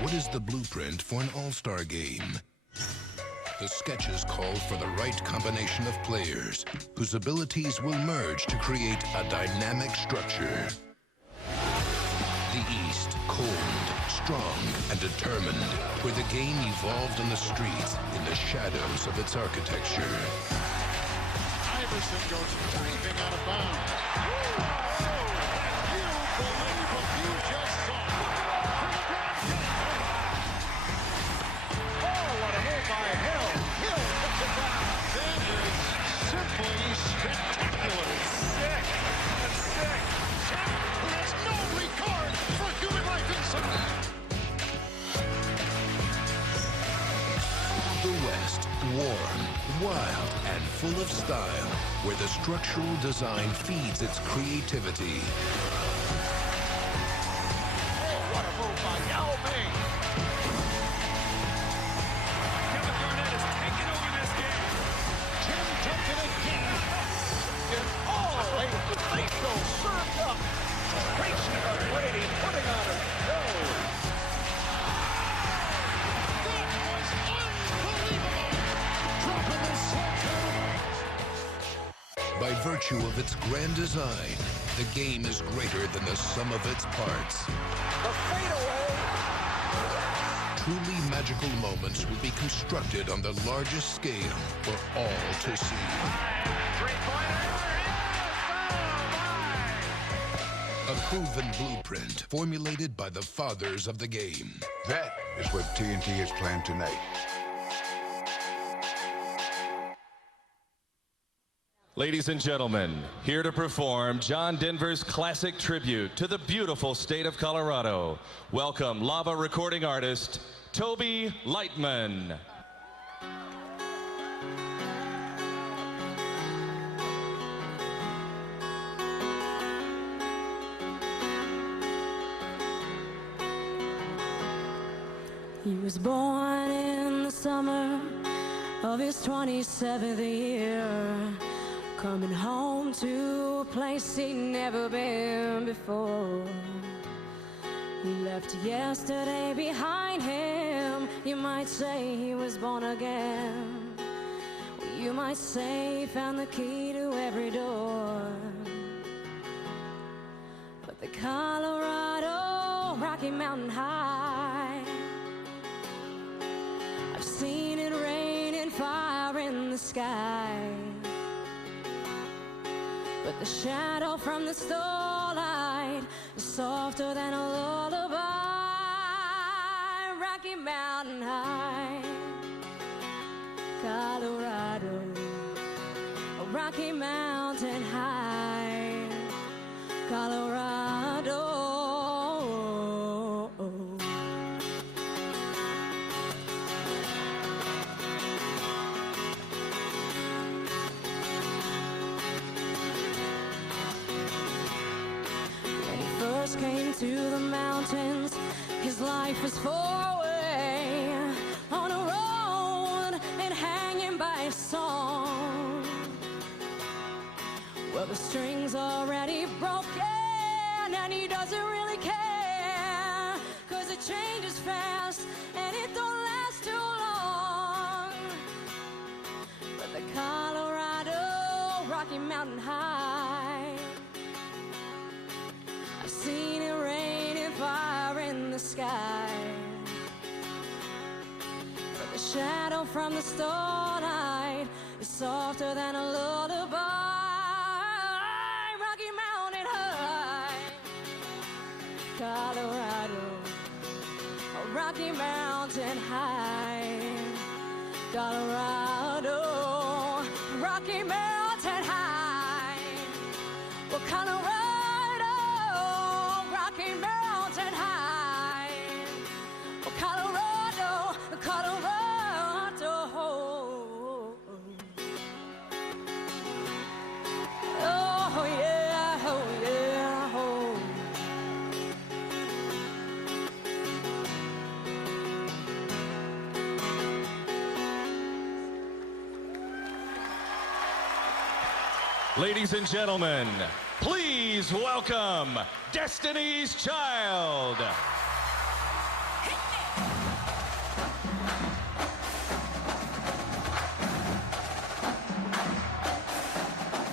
What is the blueprint for an all-star game? The sketches call for the right combination of players whose abilities will merge to create a dynamic structure. The East, cold, strong, and determined, where the game evolved on the streets in the shadows of its architecture. Iverson goes diving out of bounds. You believe what you just saw. Oh, what a move by Hill. Hill puts it down. That is simply spectacular. Sick. That's sick. There's no regard for human life inside. The West, warm, wild, and full of style, where the structural design feeds its creativity. Oh, what a move by Yao Ming. Kevin Garnett is taking over this game. Tim Duncan again. Oh, a lethal served up. Racing her lady, putting on her show. That was unbelievable. Dropping the sledgehammer. By virtue of its grand design, the game is greater than the sum of its parts. The fadeaway. Truly magical moments will be constructed on the largest scale for all to see. Three-pointer. A proven blueprint formulated by the fathers of the game. That is what TNT has planned tonight. Ladies and gentlemen, here to perform John Denver's classic tribute to the beautiful state of Colorado. Welcome lava recording artist, Toby Lightman. He was born in the summer of his 27th year, coming home to a place he'd never been before. He left yesterday behind him. You might say he was born again. You might say he found the key to every door. But the Colorado Rocky Mountain High, I've seen it rain and fire in the sky, but the shadow from the starlight is softer than a lullaby. Rocky Mountain High, Colorado, Rocky Mountain High, Colorado. Came to the mountains, his life was far away, on a road and hanging by a song. Well, the string's already broken and he doesn't really care, 'cause it changes fast and it don't last too long. But the Colorado Rocky Mountain High, I've seen it rain and fire in the sky, but the shadow from the starlight is softer than a lullaby. Rocky Mountain High, Colorado, Rocky Mountain High, Colorado, Rocky Mountain High, well, Colorado, Rocky Mountain High, well, Colorado, Colorado. Oh yeah, oh yeah, oh. Ladies and gentlemen, please welcome Destiny's Child.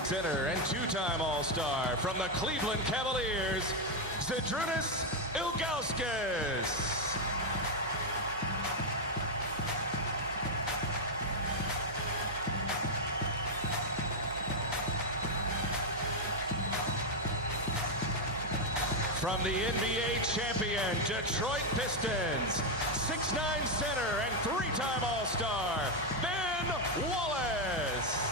Center and two-time All-Star from the Cleveland Cavaliers, Zydrunas Ilgauskas. From the NBA champion Detroit Pistons, 6'9" center and three-time All-Star, Ben Wallace.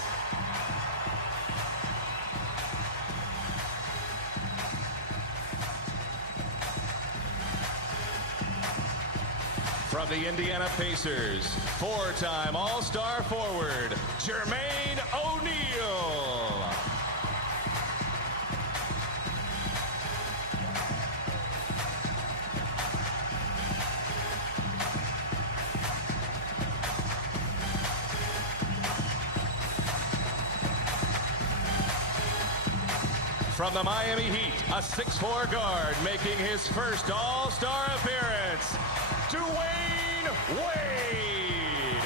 From the Indiana Pacers, four-time All-Star forward, Jermaine O'Neal. From the Miami Heat, a 6'4" guard making his first All-Star appearance, Dwayne Wade.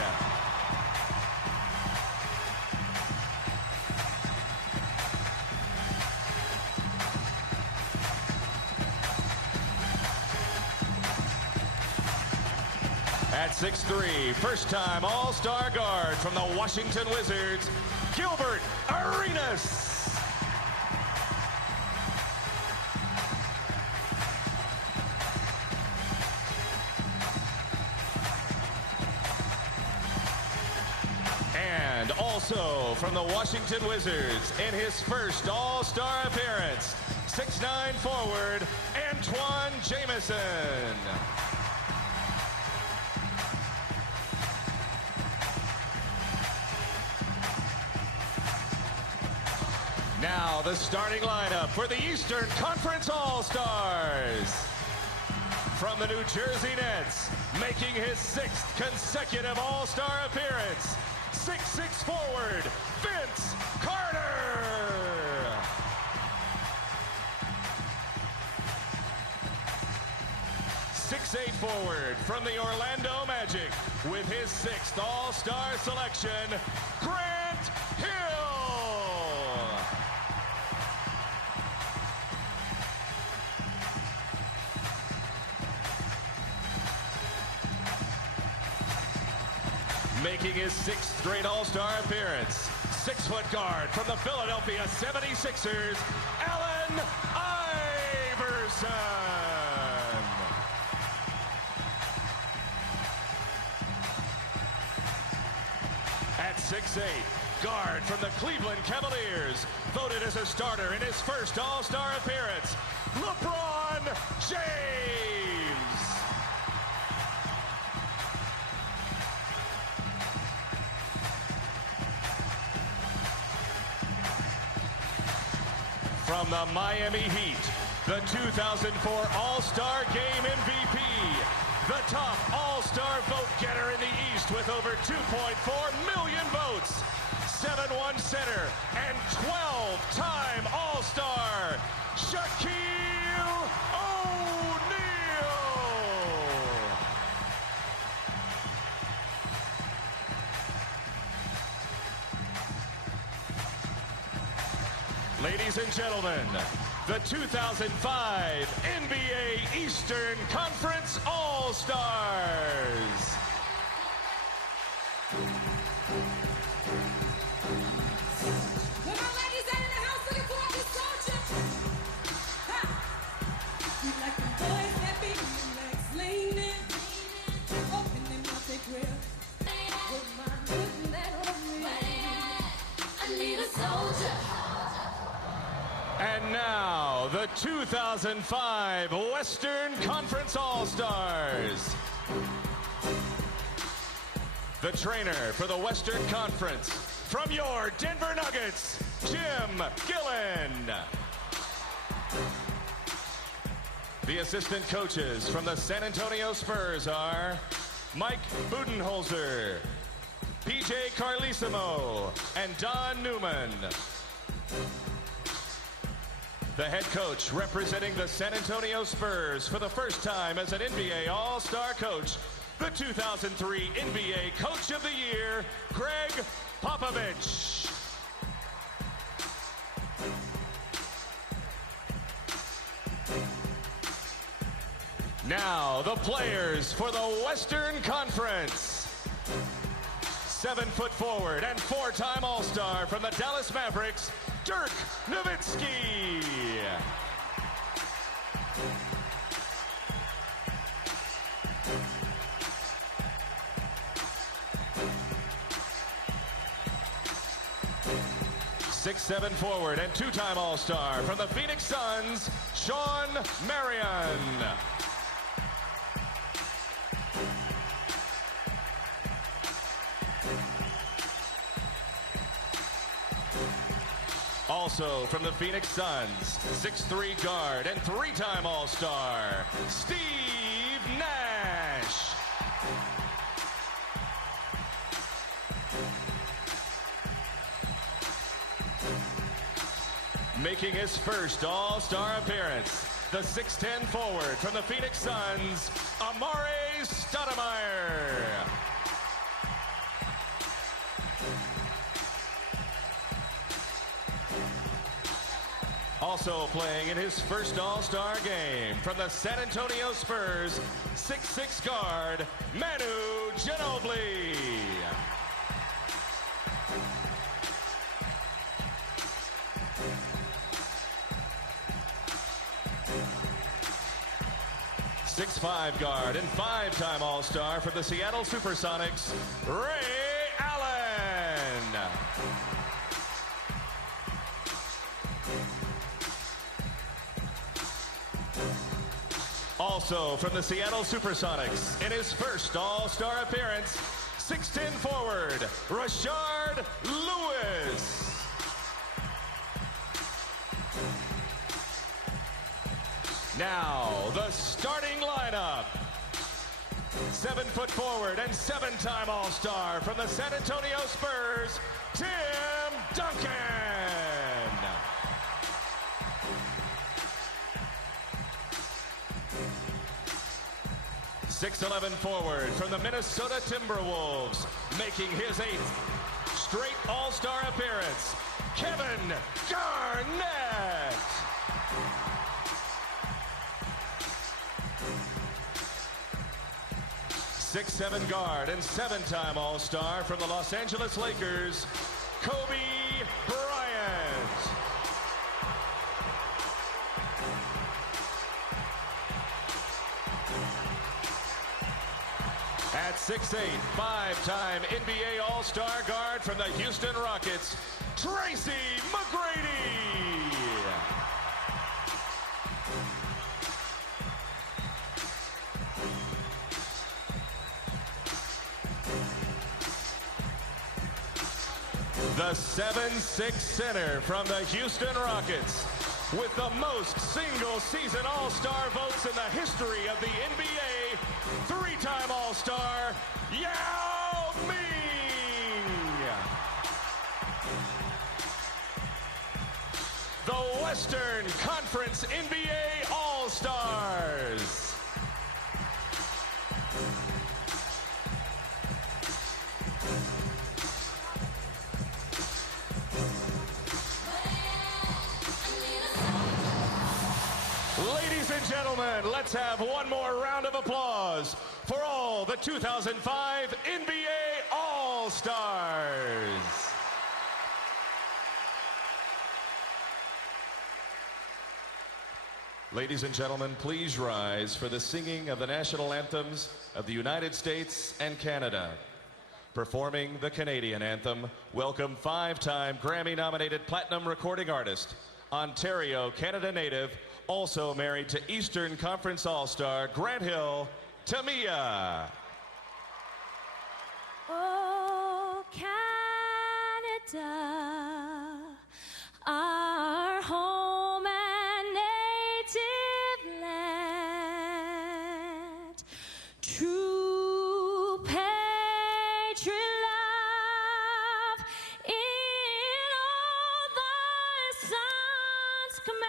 At 6'3", first-time All-Star guard from the Washington Wizards, Gilbert Arenas. And also from the Washington Wizards in his first All-Star appearance, 6'9" forward, Antoine Jamison. Now the starting lineup for the Eastern Conference All-Stars. From the New Jersey Nets, making his 6th consecutive All-Star appearance, 6'6" forward, Vince Carter. .6'8" forward from the Orlando Magic with his 6th All-Star selection, Grant Hill. Making his 6th straight All-Star appearance, 6-foot guard from the Philadelphia 76ers, Allen Iverson. At 6'8", guard from the Cleveland Cavaliers, voted as a starter in his first All-Star appearance, LeBron James. From the Miami Heat, the 2004 All-Star Game MVP, the top All-Star vote getter in the East with over 2.4 million votes, 7'1" center and 12-time All-Star, Shaquille O'Neal. Ladies and gentlemen, the 2005 NBA Eastern Conference All-Stars. Where my ladies at in the house looking for this soldier? Ha! You like them boys that be legs leaning, opening up their grill. Would mind putting that on me? I need a soldier. And now, the 2005 Western Conference All-Stars. The trainer for the Western Conference, from your Denver Nuggets, Jim Gillen. The assistant coaches from the San Antonio Spurs are Mike Budenholzer, PJ Carlesimo, and Don Newman. The head coach representing the San Antonio Spurs for the first time as an NBA All-Star coach, the 2003 NBA Coach of the Year, Greg Popovich. Now, the players for the Western Conference. 7-foot forward and 4-time All-Star from the Dallas Mavericks, Dirk Nowitzki. Six-seven forward and 2-time All-Star from the Phoenix Suns, Sean Marion. Also from the Phoenix Suns, 6'3" guard and 3-time All-Star, Steve Nash. Making his first All-Star appearance, the 6'10" forward from the Phoenix Suns, Amare Stoudemire. Also playing in his first All-Star game from the San Antonio Spurs, 6'6" guard, Manu Ginobili. Six-five guard and 5-time All-Star for the Seattle Supersonics, Ray Allen. Also from the Seattle Supersonics, in his first All-Star appearance, 6'10" forward, Rashard Lewis. Now, the starting lineup. 7-foot forward and 7-time All-Star from the San Antonio Spurs, Tim Duncan. 6'11" forward from the Minnesota Timberwolves, making his 8th straight All-Star appearance, Kevin Garnett. 6'7" guard and 7-time All-Star from the Los Angeles Lakers, Kobe Bryant. At 6'8", 5-time NBA All-Star guard from the Houston Rockets, Tracy McGrady. The 7'6" center from the Houston Rockets, with the most single-season All-Star votes in the history of the NBA, 3-time All-Star, Yao Ming. The Western Conference NBA All-Stars. Ladies and gentlemen, let's have one more round of applause for all the 2005 NBA All-Stars. Ladies and gentlemen, please rise for the singing of the national anthems of the United States and Canada. Performing the Canadian anthem, welcome 5-time Grammy-nominated platinum recording artist, Ontario, Canada native, also married to Eastern Conference All-Star Grant Hill, Tamia. Oh, Canada, our home and native land, true patriot love in all thy sons' command.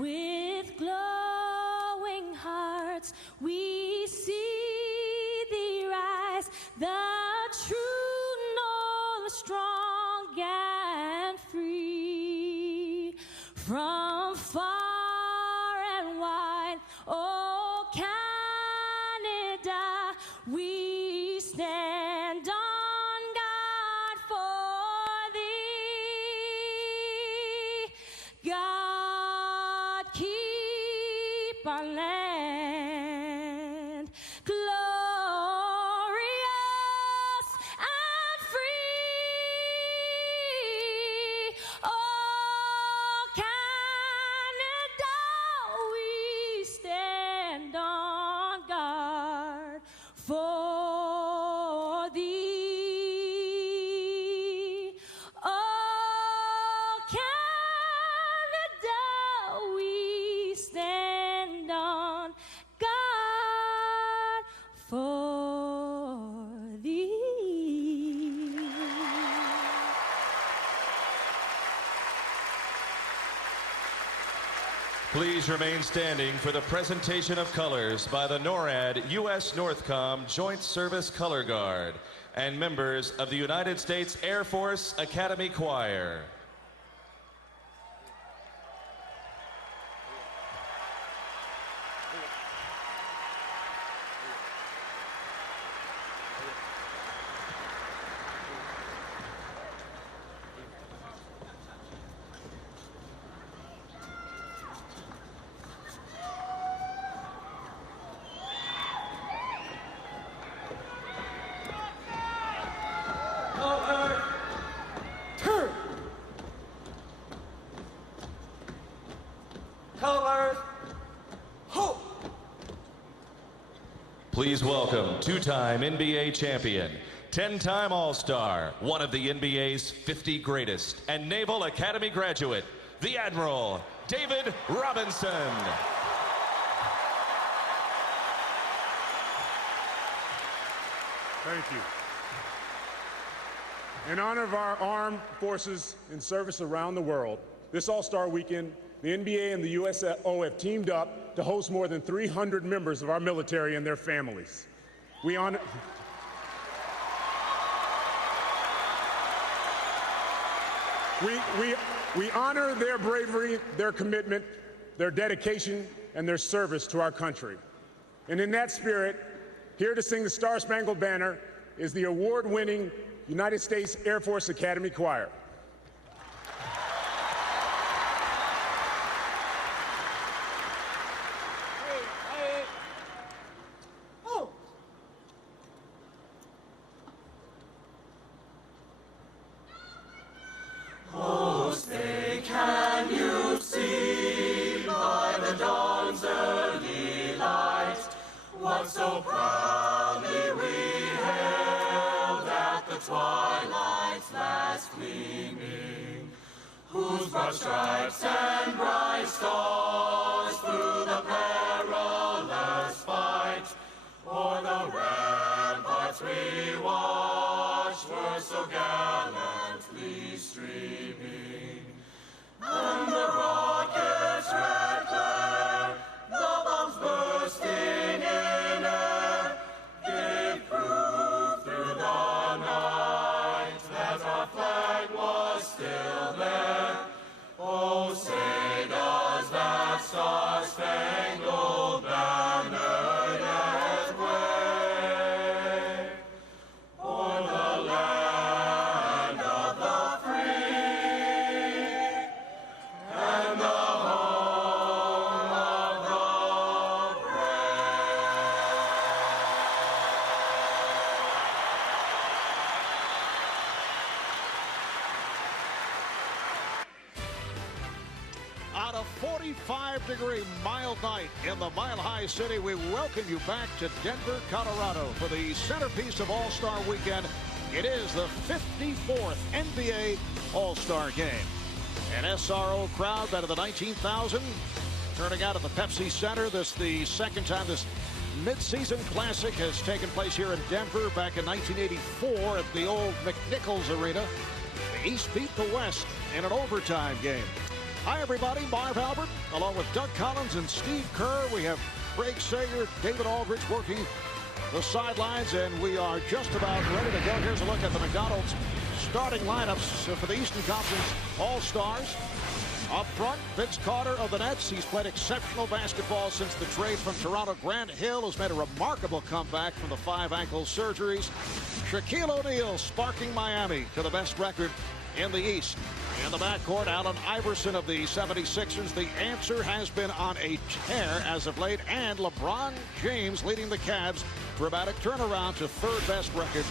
With glowing hearts we see land, glorious and free. Oh, Canada, we stand on guard for thee. Oh, Canada, we stand on guard for thee. Please remain standing for the presentation of colors by the NORAD U.S. Northcom Joint Service Color Guard and members of the United States Air Force Academy Choir. Colors, hope. Please welcome two-time NBA champion, 10-time All-Star, one of the NBA's 50 greatest, and Naval Academy graduate, the Admiral, David Robinson. Thank you. In honor of our armed forces in service around the world, this All-Star Weekend, the NBA and the USO have teamed up to host more than 300 members of our military and their families. We honor... We honor their bravery, their commitment, their dedication, and their service to our country. And in that spirit, here to sing the Star-Spangled Banner is the award-winning United States Air Force Academy Choir. So proudly we hailed at the twilight's last gleaming, whose broad stripes and bright stars through the perilous fight o'er the ramparts we watched were so gallantly streaming. And the rockets' red glare, the bombs bursting in air, gave proof through the night that our flag was still there. Oh, say does that star-spangled banner yet wave o'er the land of the free and the home of the brave. On a 45-degree mild night in the Mile High City, we welcome you back to Denver, Colorado for the centerpiece of All-Star Weekend. It is the 54th NBA All-Star Game. An SRO crowd better than 19,000 turning out at the Pepsi Center. This the second time this mid-season classic has taken place here in Denver. Back in 1984 at the old McNichols Arena, the East beat the West in an overtime game. Hi, everybody. Marv Albert, along with Doug Collins and Steve Kerr. We have Greg Sager, David Aldrich working the sidelines, and we are just about ready to go. Here's a look at the McDonald's starting lineups for the Eastern Conference All-Stars. Up front, Vince Carter of the Nets. He's played exceptional basketball since the trade from Toronto. Grant Hill has made a remarkable comeback from the 5 ankle surgeries. Shaquille O'Neal sparking Miami to the best record in the East. In the backcourt, Allen Iverson of the 76ers. The answer has been on a tear as of late, and LeBron James leading the Cavs for about a turnaround to third best record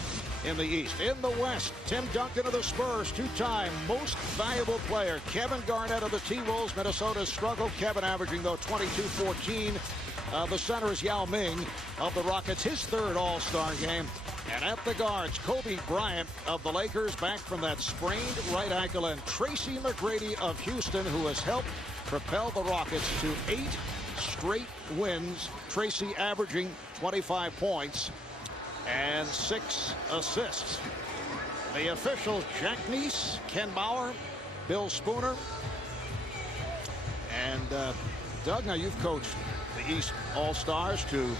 in the East. In the West, Tim Duncan of the Spurs, two-time most valuable player. Kevin Garnett of the T-Wolves. Minnesota struggled. Kevin averaging, though, 22-14. The center is Yao Ming of the Rockets, his third All-Star game. And at the guards, Kobe Bryant of the Lakers, back from that sprained right ankle, and Tracy McGrady of Houston, who has helped propel the Rockets to 8 straight wins. Tracy averaging 25 points and 6 assists. The officials, Jack Neese, Ken Bauer, Bill Spooner. And Doug, now you've coached the East All-Stars to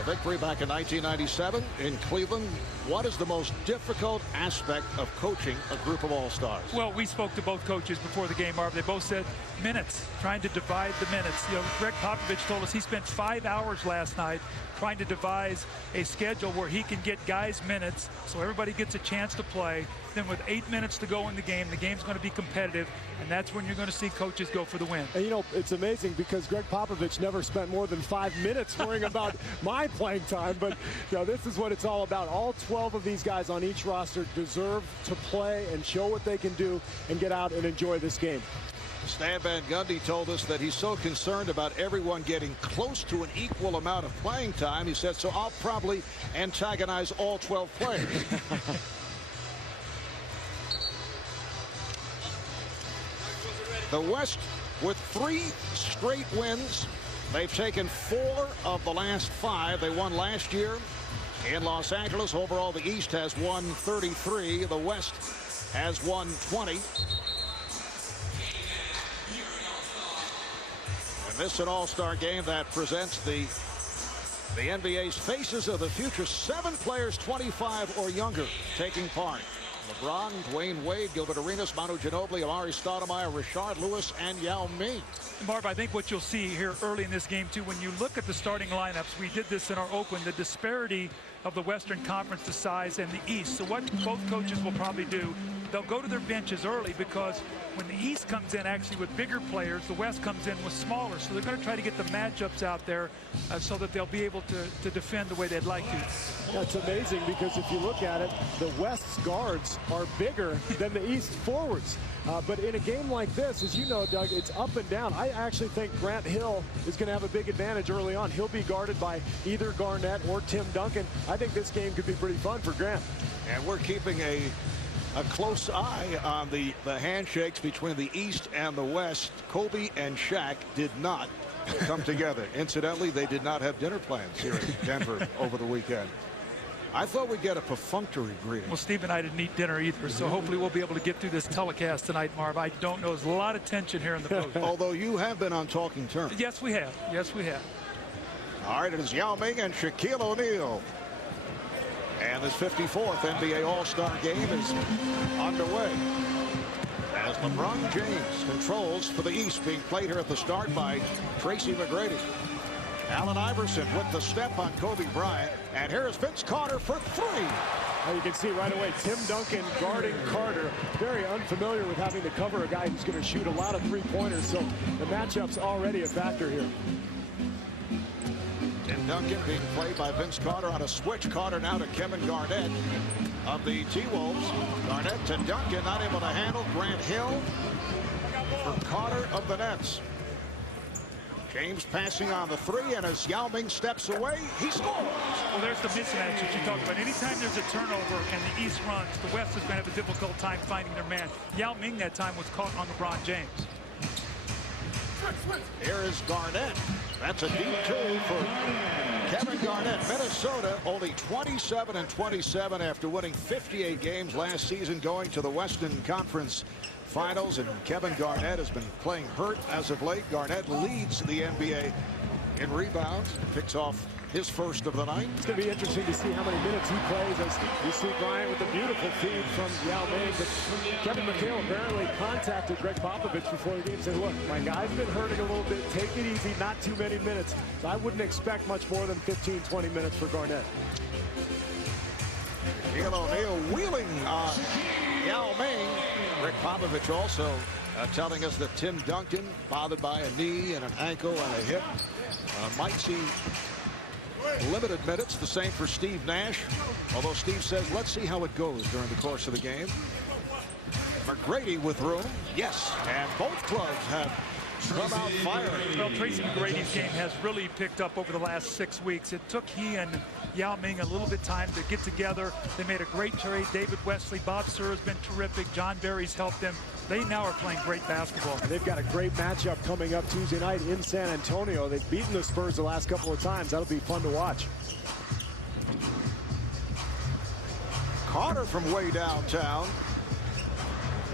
a victory back in 1997 in Cleveland. What is the most difficult aspect of coaching a group of All-Stars? Well, we spoke to both coaches before the game, Marv. They both said minutes, trying to divide the minutes. You know, Greg Popovich told us he spent 5 hours last night trying to devise a schedule where he can get guys minutes so everybody gets a chance to play. Then with 8 minutes to go in the game's going to be competitive, and that's when you're going to see coaches go for the win. And you know, it's amazing because Greg Popovich never spent more than 5 minutes worrying about my playing time, but you know, this is what it's all about. All 12 of these guys on each roster deserve to play and show what they can do and get out and enjoy this game. Stan Van Gundy told us that he's so concerned about everyone getting close to an equal amount of playing time. He said, so I'll probably antagonize all 12 players. The West with 3 straight wins. They've taken 4 of the last 5. They won last year in Los Angeles. Overall, the East has won 33. The West has won 20. And this is an all-star game that presents the NBA's faces of the future. 7 players 25 or younger taking part. LeBron, Dwayne Wade, Gilbert Arenas, Manu Ginobili, Amari Stoudemire, Rashard Lewis, and Yao Ming. Marv, I think what you'll see here early in this game, too, when you look at the starting lineups, we did this in our Oakland, the disparity of the Western Conference, the size, and the East. So what both coaches will probably do, they'll go to their benches early because when the East comes in actually with bigger players, the West comes in with smaller. So they're going to try to get the matchups out there so that they'll be able to defend the way they'd like to. That's amazing because if you look at it, the West's guards are bigger than the East forwards. But in a game like this, as you know, Doug, it's up and down. I actually think Grant Hill is going to have a big advantage early on. He'll be guarded by either Garnett or Tim Duncan. I think this game could be pretty fun for Grant. And we're keeping a close eye on the handshakes between the East and the West. Kobe and Shaq did not come together. Incidentally, they did not have dinner plans here in Denver over the weekend. I thought we'd get a perfunctory greeting. Well, Steve and I didn't eat dinner either, so hopefully we'll be able to get through this telecast tonight, Marv. I don't know. There's a lot of tension here in the booth. Although you have been on talking terms. Yes, we have. Yes, we have. All right, it is Yao Ming and Shaquille O'Neal. And this 54th NBA All-Star game is underway as LeBron James controls for the East, being played here at the start by Tracy McGrady. Allen Iverson with the step on Kobe Bryant. And here's Vince Carter for 3. Now you can see right away Tim Duncan guarding Carter. Very unfamiliar with having to cover a guy who's going to shoot a lot of three-pointers. So the matchup's already a factor here. Tim Duncan being played by Vince Carter on a switch. Carter now to Kevin Garnett of the T-Wolves. Garnett to Duncan, not able to handle. Grant Hill for Carter of the Nets. James passing on the 3, and as Yao Ming steps away, he scores. Well, there's the mismatch that you talked about. Anytime there's a turnover and the East runs, the West is going to have a difficult time finding their man. Yao Ming that time was caught on LeBron James. Here is Garnett. That's a deep 2 for Kevin Garnett. Minnesota only 27-27 after winning 58 games last season, going to the Western Conference Finals, and Kevin Garnett has been playing hurt as of late. Garnett leads the NBA in rebounds, picks off his first of the night. It's going to be interesting to see how many minutes he plays, as you see Bryant with a beautiful feed from Yao Ming. But Kevin McHale apparently contacted Greg Popovich before the game and said, look, my guy's been hurting a little bit. Take it easy, not too many minutes. So I wouldn't expect much more than 15, 20 minutes for Garnett. Shaquille O'Neal wheeling on Yao Ming. Rick Popovich also telling us that Tim Duncan, bothered by a knee and an ankle and a hip, might see limited minutes. The same for Steve Nash, although Steve says let's see how it goes during the course of the game. McGrady with room, yes, and both clubs have come out firing. Well, Tracy McGrady's game has really picked up over the last 6 weeks. It took he and Yao Ming a little bit time to get together. They made a great trade. David Wesley, Bob Sura has been terrific. John Barry's helped them. They now are playing great basketball. They've got a great matchup coming up Tuesday night in San Antonio. They've beaten the Spurs the last couple of times. That'll be fun to watch. Carter from way downtown.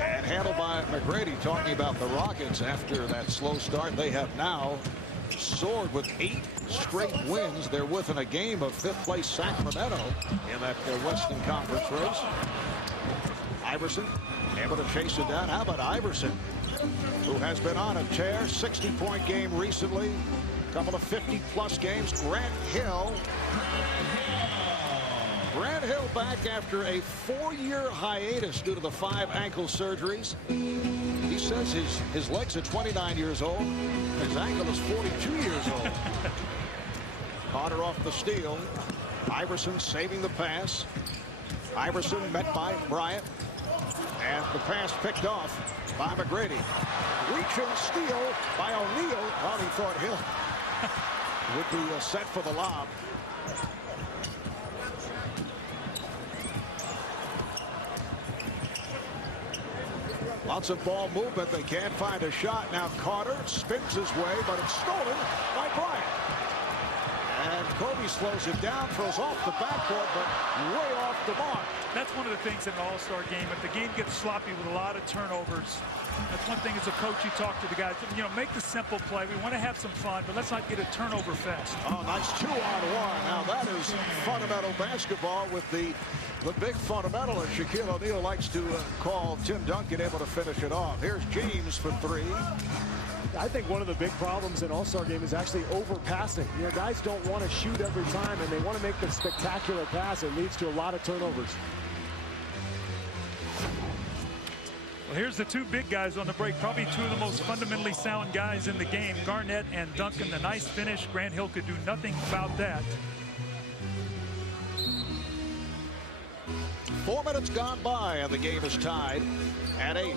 And handled by McGrady, talking about the Rockets after that slow start. They have now soared with 8 straight wins. They're within a game of 5th place Sacramento in that Western Conference race. Iverson able to chase it down. How about Iverson, who has been on a tear? 60-point game recently, a couple of 50-plus games. Grant Hill back after a 4-year hiatus due to the 5 ankle surgeries. He says his legs are 29 years old. His ankle is 42 years old. Carter off the steal. Iverson saving the pass. Iverson met by Bryant. And the pass picked off by McGrady. Reaching steal by O'Neal. Well, he thought Hill would be set for the lob. Lots of ball movement. They can't find a shot. Now Carter spins his way, but it's stolen by Bryant. And Kobe slows it down, throws off the backboard, but way off the mark. That's one of the things in an all-star game. If the game gets sloppy with a lot of turnovers, that's one thing as a coach you talk to the guys. You know, make the simple play. We want to have some fun, but let's not get a turnover fest. Oh, nice 2-on-1. Now that is fundamental basketball with the big fundamental, as Shaquille O'Neal likes to call Tim Duncan, able to finish it off. Here's James for 3. I think one of the big problems in All-Star game is actually overpassing. You know, guys don't want to shoot every time, and they want to make the spectacular pass. It leads to a lot of turnovers. Well, here's the 2 big guys on the break. Probably 2 of the most fundamentally sound guys in the game. Garnett and Duncan. The nice finish. Grant Hill could do nothing about that. 4 minutes gone by, and the game is tied at 8.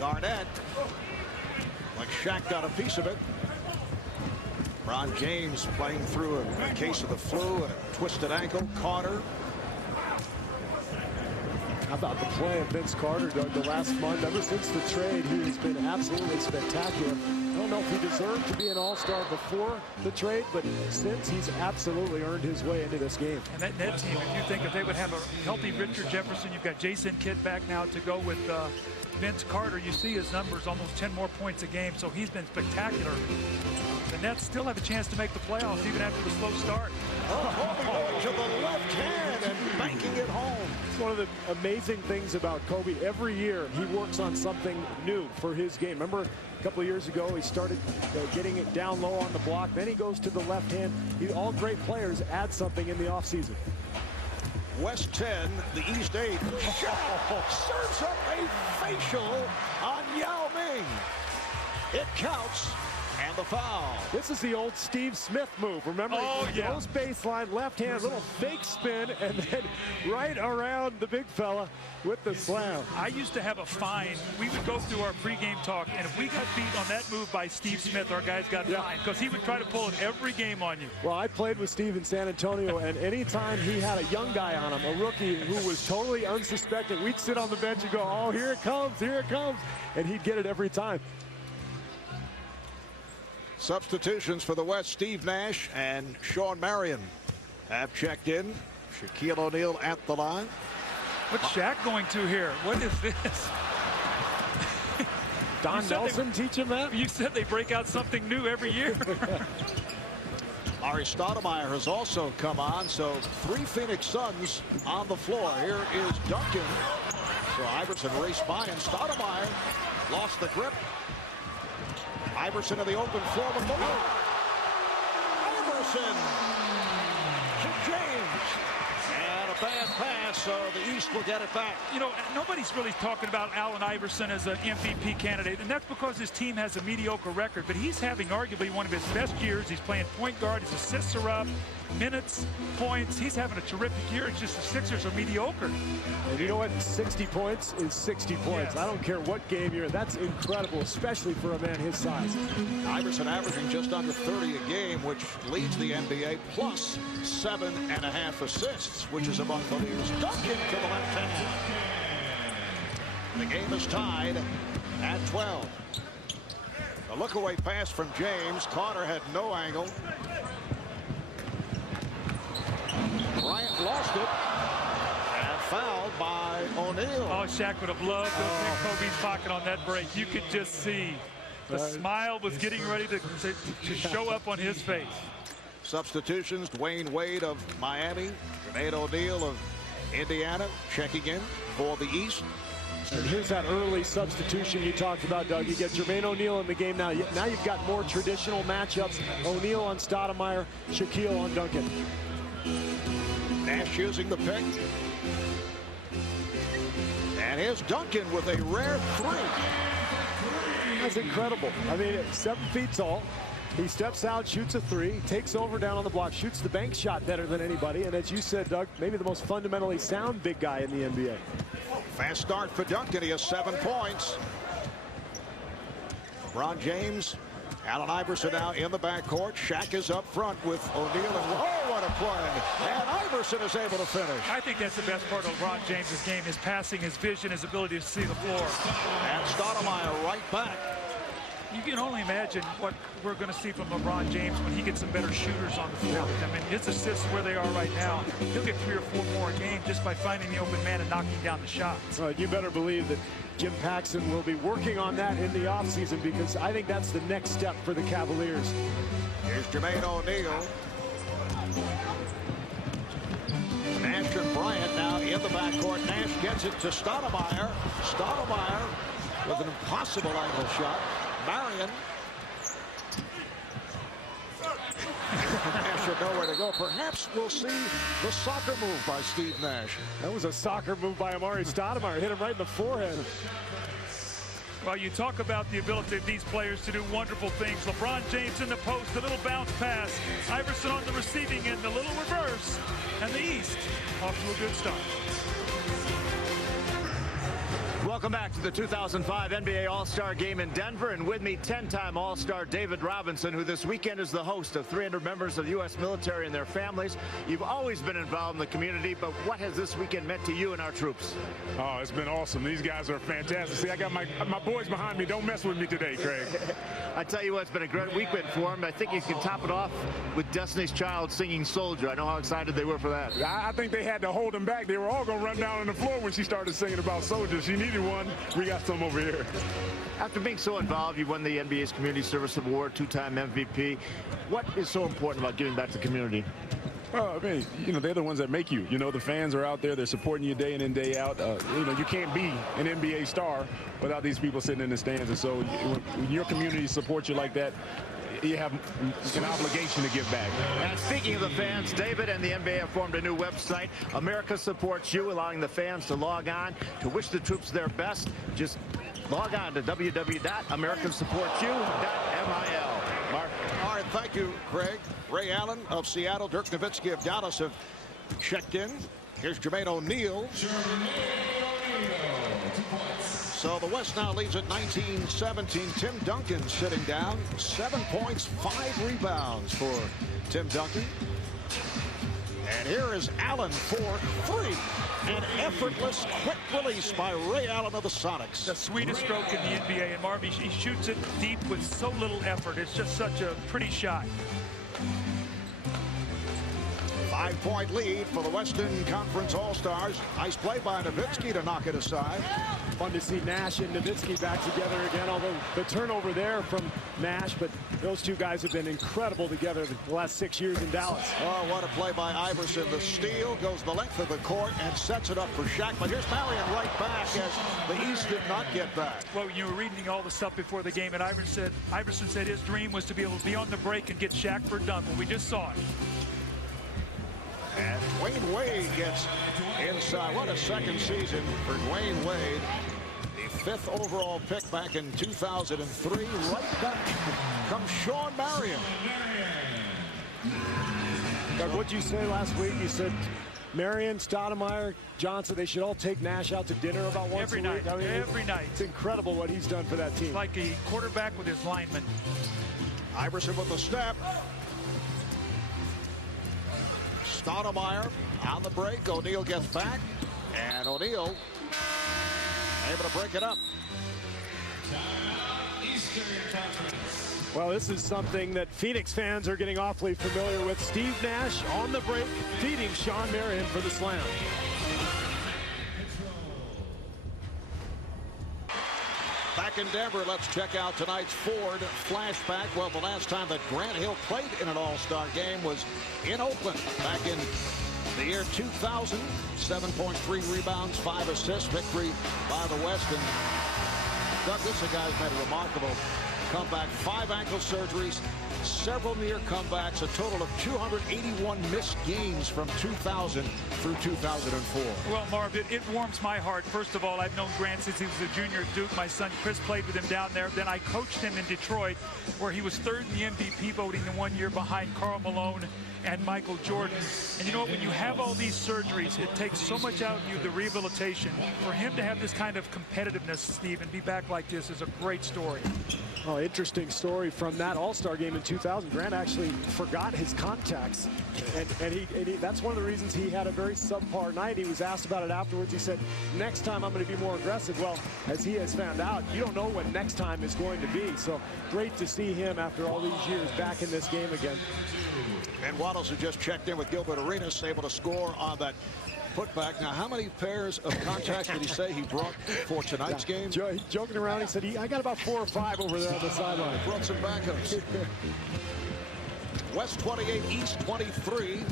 Garnett, like Shaq, got a piece of it. Ron James playing through a case of the flu and a twisted ankle. Carter. How about the play of Vince Carter, Doug, the last month? Ever since the trade, he has been absolutely spectacular. I don't know if he deserved to be an all-star before the trade, but since, he's absolutely earned his way into this game. And that net team, if you think if they would have a healthy Richard Jefferson, you've got Jason Kidd back now to go with Vince Carter. You see his numbers, almost 10 more points a game, so he's been spectacular. The Nets still have a chance to make the playoffs even after the slow start. Kobe to the left hand and banking it home. It's one of the amazing things about Kobe. Every year he works on something new for his game. Remember a couple of years ago he started getting it down low on the block. Then he goes to the left hand. All great players add something in the offseason. West 10, the East 8. Serves up a facial on Yao Ming. It counts. And the foul. This is the old Steve Smith move. Remember, yeah. Goes baseline, left hand, little fake spin, and then right around the big fella with the slam. I used to have a fine. We would go through our pregame talk, and if we got beat on that move by Steve Smith, our guys got fined because he would try to pull it every game on you. Well, I played with Steve in San Antonio, and anytime he had a young guy on him, a rookie who was totally unsuspecting, we'd sit on the bench and go, oh, here it comes, and he'd get it every time. Substitutions for the West. Steve Nash and Sean Marion have checked in. Shaquille O'Neal at the line. What's Shaq going to here? What is this? Don Nelson teach him that? You said they break out something new every year. Ari Stoudemire has also come on, so 3 Phoenix Suns on the floor. Here is Duncan. So Iverson raced by, and Stoudemire lost the grip. Iverson in the open floor with the lob. Iverson to James. And a bad pass, so the East will get it back. You know, nobody's really talking about Allen Iverson as an MVP candidate, and that's because his team has a mediocre record, but he's having arguably one of his best years. He's playing point guard. His assists are up, minutes, points. He's having a terrific year. It's just the Sixers are mediocre. And you know what? 60 points is 60 points. Yes. I don't care what game you're in. That's incredible, especially for a man his size. Iverson averaging just under 30 a game, which leads the NBA, plus 7.5 assists, which is among the leaders. Duncan to the left hand. The game is tied at 12. A look-away pass from James. Carter had no angle. Bryant lost it. And fouled by O'Neal. Oh, Shaq would have loved to pick Kobe's pocket on that break. You could just see the smile was getting ready to show up on his face. Substitutions, Dwayne Wade of Miami, Jermaine O'Neal of Indiana checking in for the East. And here's that early substitution you talked about, Doug. You get Jermaine O'Neal in the game now. Now you've got more traditional matchups. O'Neal on Stoudemire, Shaquille on Duncan. Nash using the pick. And here's Duncan with a rare three. That's incredible. I mean, 7 feet tall. He steps out, shoots a three, takes over down on the block, shoots the bank shot better than anybody. And as you said, Doug, maybe the most fundamentally sound big guy in the NBA. Fast start for Duncan. He has 7 points. LeBron James, Allen Iverson now in the backcourt. Shaq is up front with O'Neal. And oh, what a play. And Iverson is able to finish. I think that's the best part of LeBron James' game, his passing, his vision, his ability to see the floor. And Stoudemire right back. You can only imagine what we're going to see from LeBron James when he gets some better shooters on the floor. I mean, his assists where they are right now, he'll get 3 or 4 more a game just by finding the open man and knocking down the shots. Well, you better believe that Jim Paxson will be working on that in the offseason, because I think that's the next step for the Cavaliers. Here's Jermaine O'Neal. Nash and Bryant now in the backcourt. Nash gets it to Stoudemire. Stoudemire with an impossible angle shot. Marion. Nash had nowhere to go. Perhaps we'll see the soccer move by Steve Nash. That was a soccer move by Amari Stoudemire. Hit him right in the forehead. Well, you talk about the ability of these players to do wonderful things. LeBron James in the post, a little bounce pass. Iverson on the receiving end, a little reverse. And the East off to a good start. Welcome back to the 2005 NBA All-Star Game in Denver, and with me, 10-time All-Star David Robinson, who this weekend is the host of 300 members of the U.S. military and their families. You've always been involved in the community, but what has this weekend meant to you and our troops? Oh, it's been awesome. These guys are fantastic. See, I got my boys behind me. Don't mess with me today, Craig. I tell you what, it's been a great weekend for them. I think you can top it off with Destiny's Child singing Soldier. I know how excited they were for that. I think they had to hold them back. They were all going to run down on the floor when she started singing about Soldier. She needed one. We got some over here. After being so involved, you won the NBA's Community Service Award, 2-time MVP. What is so important about giving back to the community? I mean, you know, they're the ones that make you. You know, the fans are out there. They're supporting you day in and day out. You know, you can't be an NBA star without these people sitting in the stands. And so when your community supports you like that, you have an obligation to give back. And speaking of the fans, David and the NBA have formed a new website. America Supports You, allowing the fans to log on to wish the troops their best. Just log on to www.americansupportsyou.mil. Mark. All right, thank you, Craig. Ray Allen of Seattle, Dirk Nowitzki of Dallas have checked in. Here's Jermaine O'Neal. So the West now leads at 19-17. Tim Duncan sitting down. 7 points, 5 rebounds for Tim Duncan. And here is Allen for 3. An effortless, quick release by Ray Allen of the Sonics. The sweetest stroke in the NBA, and Marvin, he shoots it deep with so little effort. It's just such a pretty shot. 5-point lead for the Western Conference All-Stars. Nice play by Nowitzki to knock it aside. Fun to see Nash and Nowitzki back together again, although the turnover there from Nash, but those two guys have been incredible together the last 6 years in Dallas. Oh, what a play by Iverson. The steal goes the length of the court and sets it up for Shaq. But here's Marion right back as the East did not get back. Well, you were reading all the stuff before the game, and Iverson said his dream was to be able to be on the break and get Shaq for a dunk. Well, we just saw it. And Dwayne Wade gets inside. What a second season for Dwayne Wade. The 5th overall pick back in 2003. Right back comes Sean Marion. Doug, what'd you say last week? You said Marion, Stoudemire, Johnson, they should all take Nash out to dinner about once every a night. week. I mean, every night. It's incredible what he's done for that team. It's like a quarterback with his linemen. Iverson with the step. Stoudemire on the break. O'Neal gets back. And O'Neal able to break it up. Well, this is something that Phoenix fans are getting awfully familiar with. Steve Nash on the break, feeding Sean Marion for the slam. Back in Denver, let's check out tonight's Ford flashback. Well, the last time that Grant Hill played in an All-Star game was in Oakland back in the year 2000. 7.3 rebounds, 5 assists, victory by the West. And Doug, this guy's made a remarkable comeback. 5 ankle surgeries, several near comebacks, a total of 281 missed games from 2000 through 2004. Well, Marv, it warms my heart. First of all, I've known Grant since he was a junior at Duke. My son Chris played with him down there. Then I coached him in Detroit, where he was 3rd in the MVP voting in 1 year behind Karl Malone and Michael Jordan. And you know what, when you have all these surgeries, it takes so much out of you, the rehabilitation. For him to have this kind of competitiveness, Steve, and be back like this is a great story. Oh, interesting story from that All-Star game in 2000. Grant actually forgot his contacts, and he that's one of the reasons he had a very subpar night. He was asked about it afterwards. He said, next time I'm going to be more aggressive. Well, as he has found out, you don't know what next time is going to be. So great to see him after all these years back in this game again. And Waddles, who just checked in with Gilbert Arenas, able to score on that putback. Now, how many pairs of contacts did he say he brought for tonight's game? Joking around, he said, I got about 4 or 5 over there on the sideline. Brought some backups. West 28, East 23.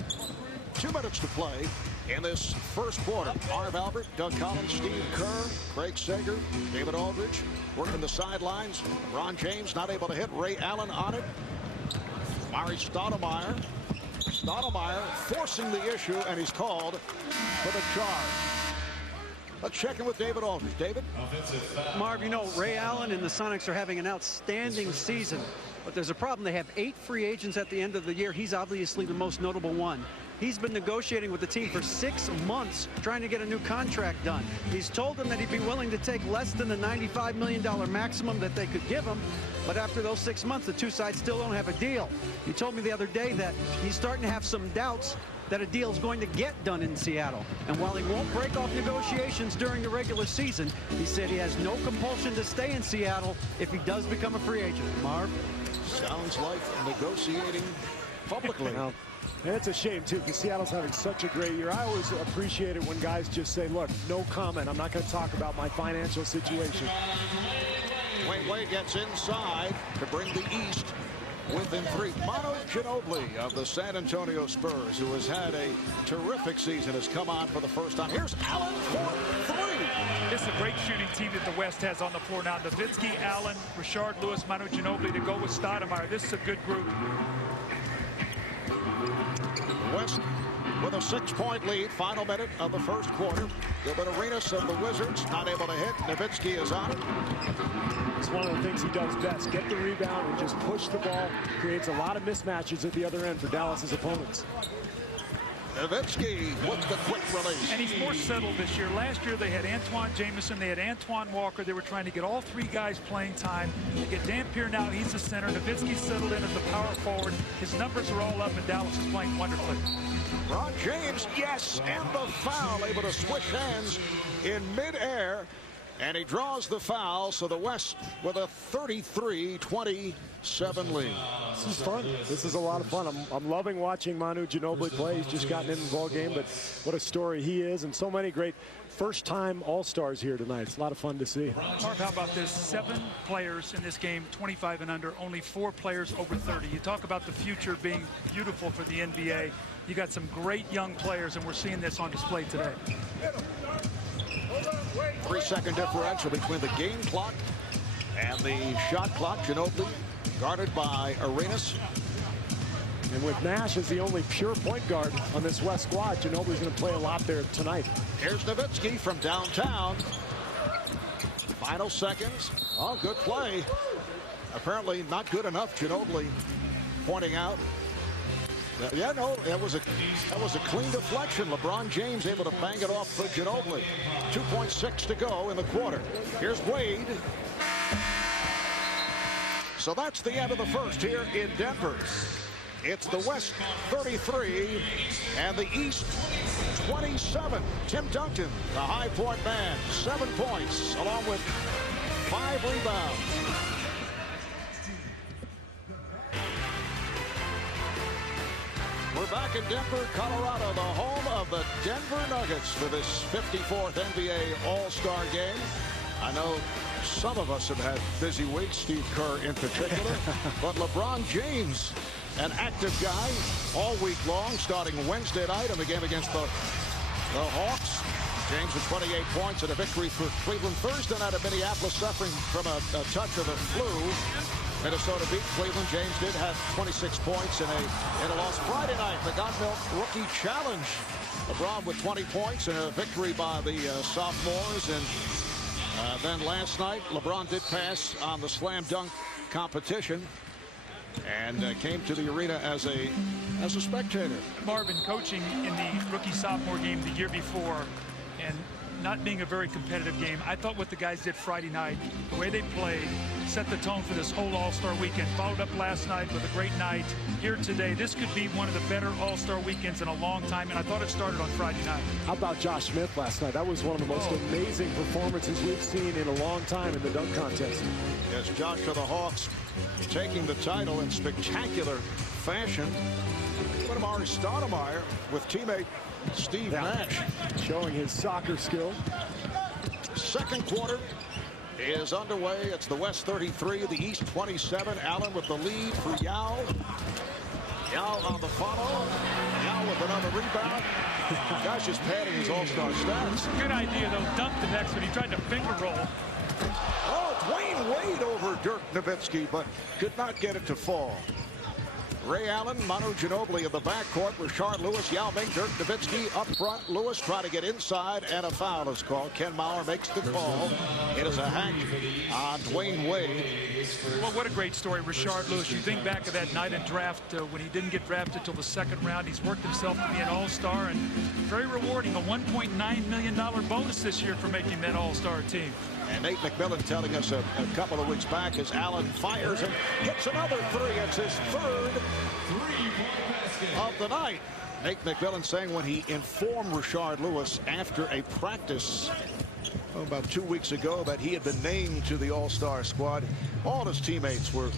2 minutes to play in this first quarter. Marv Albert, Doug Collins, Steve Kerr, Craig Sager, David Aldridge working the sidelines. Ron James not able to hit. Ray Allen on it. Mari Stoudemire. Stoudemire forcing the issue, and he's called for the charge. Let's check in with David Aldridge. David? Marv, you know, Ray Allen and the Sonics are having an outstanding season, but there's a problem. They have 8 free agents at the end of the year. He's obviously the most notable one. He's been negotiating with the team for 6 months trying to get a new contract done. He's told them that he'd be willing to take less than the $95 million maximum that they could give him. But after those 6 months, the two sides still don't have a deal. He told me the other day that he's starting to have some doubts that a deal is going to get done in Seattle. And while he won't break off negotiations during the regular season, he said he has no compulsion to stay in Seattle if he does become a free agent. Marv? Sounds like negotiating publicly. And it's a shame, too, because Seattle's having such a great year. I always appreciate it when guys just say, look, no comment. I'm not going to talk about my financial situation. Dwayne Wade gets inside to bring the East within 3. Manu Ginobili of the San Antonio Spurs, who has had a terrific season, has come on for the first time. Here's Allen for 3. This is a great shooting team that the West has on the floor now. Nowitzki, Allen, Rashard Lewis, Manu Ginobili to go with Stoudemire. This is a good group. West with a 6-point lead. Final minute of the first quarter. Gilbert Arenas of the Wizards not able to hit. Nowitzki is on it. It's one of the things he does best. Get the rebound and just push the ball. Creates a lot of mismatches at the other end for Dallas's opponents. Nowitzki with the quick release. And he's more settled this year. Last year they had Antoine Jameson, they had Antoine Walker. They were trying to get all 3 guys playing time. They get Dampier now, he's the center. Nowitzki settled in as the power forward. His numbers are all up, and Dallas is playing wonderfully. Ron James, yes, and the foul, able to swish hands in midair. And he draws the foul, so the West with a 33-27 lead. This is fun. This is a lot of fun. I'm loving watching Manu Ginobili play. He's just gotten in the ball game, but what a story he is, and so many great first-time All-Stars here tonight. It's a lot of fun to see. Marv, how about this? 7 players in this game, 25 and under, only 4 players over 30. You talk about the future being beautiful for the NBA. You got some great young players, and we're seeing this on display today. 3-second differential between the game clock and the shot clock. Ginobili guarded by Arenas. And with Nash as the only pure point guard on this West squad, Ginobili's going to play a lot there tonight. Here's Nowitzki from downtown. Final seconds. Oh, good play. Apparently not good enough, Ginobili pointing out. Yeah, no, that was a clean deflection. LeBron James able to bang it off for Ginobili. 2.6 to go in the quarter. Here's Wade. So that's the end of the first here in Denver. It's the West 33 and the East 27. Tim Duncan, the high point man, 7 points along with 5 rebounds. We're back in Denver, Colorado, the home of the Denver Nuggets for this 54th NBA All-Star Game. I know some of us have had busy weeks, Steve Kerr in particular, but LeBron James, an active guy all week long, starting Wednesday night in the game against the Hawks. James with 28 points and a victory for Cleveland. Thursday night at Minneapolis, suffering from a touch of the flu. Minnesota beat Cleveland. James did have 26 points in a loss. Friday night, the Got Milk Rookie Challenge. LeBron with 20 points and a victory by the sophomores. And then last night, LeBron did pass on the slam dunk competition and came to the arena as a spectator. Marvin coaching in the rookie-sophomore game the year before and not being a very competitive game. I thought what the guys did Friday night, the way they played, set the tone for this whole All-Star weekend. Followed up last night with a great night. Here today, this could be one of the better All-Star weekends in a long time, and I thought it started on Friday night. How about Josh Smith last night? That was one of the most amazing performances we've seen in a long time in the dunk contest. Yes, Josh for the Hawks taking the title in spectacular fashion. But Amari Stoudemire with teammate Steve Nash showing his soccer skill. Second quarter is underway. It's the West 33, the East 27. Allen with the lead for Yao. Yao on the follow. Yao with another rebound. Guy's just padding his all-star stats. Good idea, though. Dumped the next one. He tried to finger roll. Oh, Dwayne Wade over Dirk Nowitzki, but could not get it to fall. Ray Allen, Manu Ginobili in the backcourt. Rashard Lewis, Yao Ming, Dirk Nowitzki up front. Lewis trying to get inside, and a foul is called. Ken Mauer makes the call. It is a hack on Dwayne Wade. Well, what a great story, Rashard Lewis. You think back of that night in draft when he didn't get drafted till the second round. He's worked himself to be an all-star, and very rewarding. A $1.9 million bonus this year for making that all-star team. And Nate McMillan telling us a couple of weeks back as Allen fires and hits another three. It's his third of the night. Nate McMillan saying when he informed Rashard Lewis after a practice about 2 weeks ago that he had been named to the All-Star squad, all his teammates were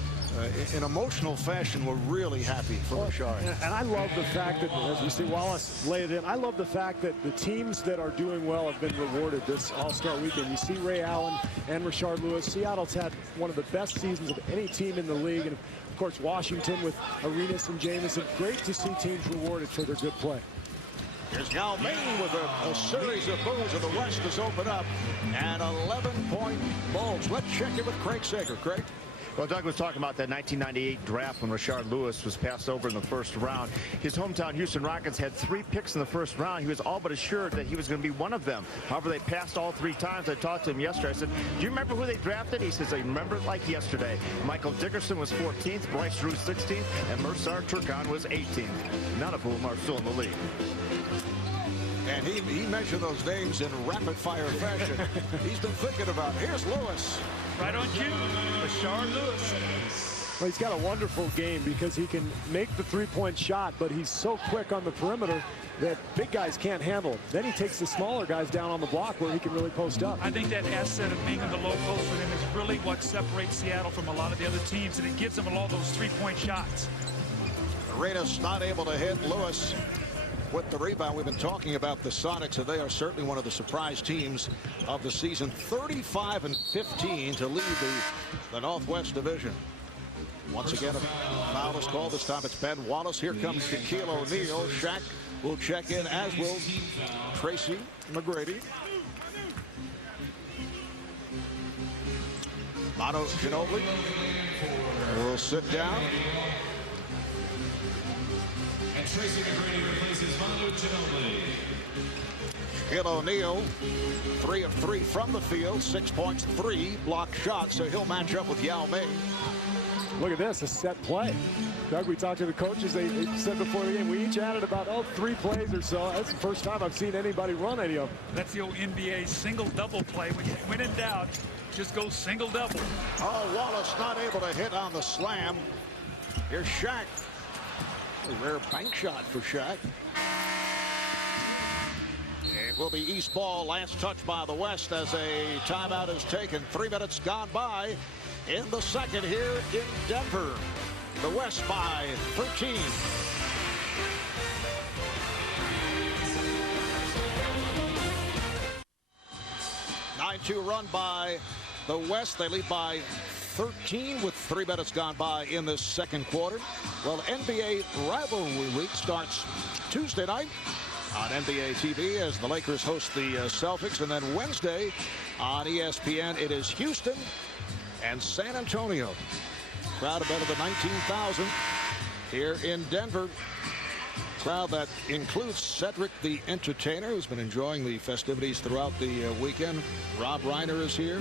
in emotional fashion were really happy for Rashard. And I love the fact that, as we see Wallace lay it in, I love the fact that the teams that are doing well have been rewarded this All-Star weekend. You see Ray Allen and Rashard Lewis. Seattle's had one of the best seasons of any team in the league. And of course, Washington with Arenas and Jamison. Great to see teams rewarded for their good play. Here's Yao Ming with a series of moves, and the West has opened up an 11-point bulge. Let's check in with Craig Sager. Craig? Well, Doug was talking about that 1998 draft when Rashard Lewis was passed over in the first round. His hometown Houston Rockets had 3 picks in the first round. He was all but assured that he was going to be one of them. However, they passed all 3 times. I talked to him yesterday. I said, do you remember who they drafted? He says, I remember it like yesterday. Michael Dickerson was 14th, Bryce Drew 16th, and Mursar Turkan was 18th. None of whom are still in the league. And he mentioned those names in rapid-fire fashion. He's been thinking about it. Here's Lewis. Right on cue, Rashard Lewis. Well, he's got a wonderful game because he can make the three-point shot, but he's so quick on the perimeter that big guys can't handle him. Then he takes the smaller guys down on the block where he can really post up. I think that asset of being on the low post for him is really what separates Seattle from a lot of the other teams, and it gives them all those three-point shots. Arenas not able to hit. Lewis with the rebound. We've been talking about the Sonics, and they are certainly one of the surprise teams of the season. 35-15 to lead the Northwest Division. Once again, a foul is called. This time it's Ben Wallace. Here comes Shaquille O'Neal. Shaq will check in, as will Tracy McGrady. Manu Ginobili will sit down. Shaquille O'Neal, 3 of 3 from the field, 6 points, 3 blocked shots, so he'll match up with Yao Ming. Look at this, a set play. Doug, we talked to the coaches. They said before the game, we each added about 3 plays or so. That's the first time I've seen anybody run any of them. That's the old NBA single-double play. When in doubt, just go single-double. Oh, Wallace not able to hit on the slam. Here's Shaq. A rare bank shot for Shaq. It will be East ball. Last touch by the West as a timeout is taken. 3 minutes gone by in the second here in Denver. The West by 13. 9-2 run by the West. They lead by 13 with 3 minutes gone by in this second quarter. Well, NBA rivalry week starts Tuesday night on NBA TV as the Lakers host the Celtics, and then Wednesday on ESPN it is Houston and San Antonio. Crowd of better than 19,000 here in Denver. Crowd that includes Cedric the Entertainer, who's been enjoying the festivities throughout the weekend. Rob Reiner is here.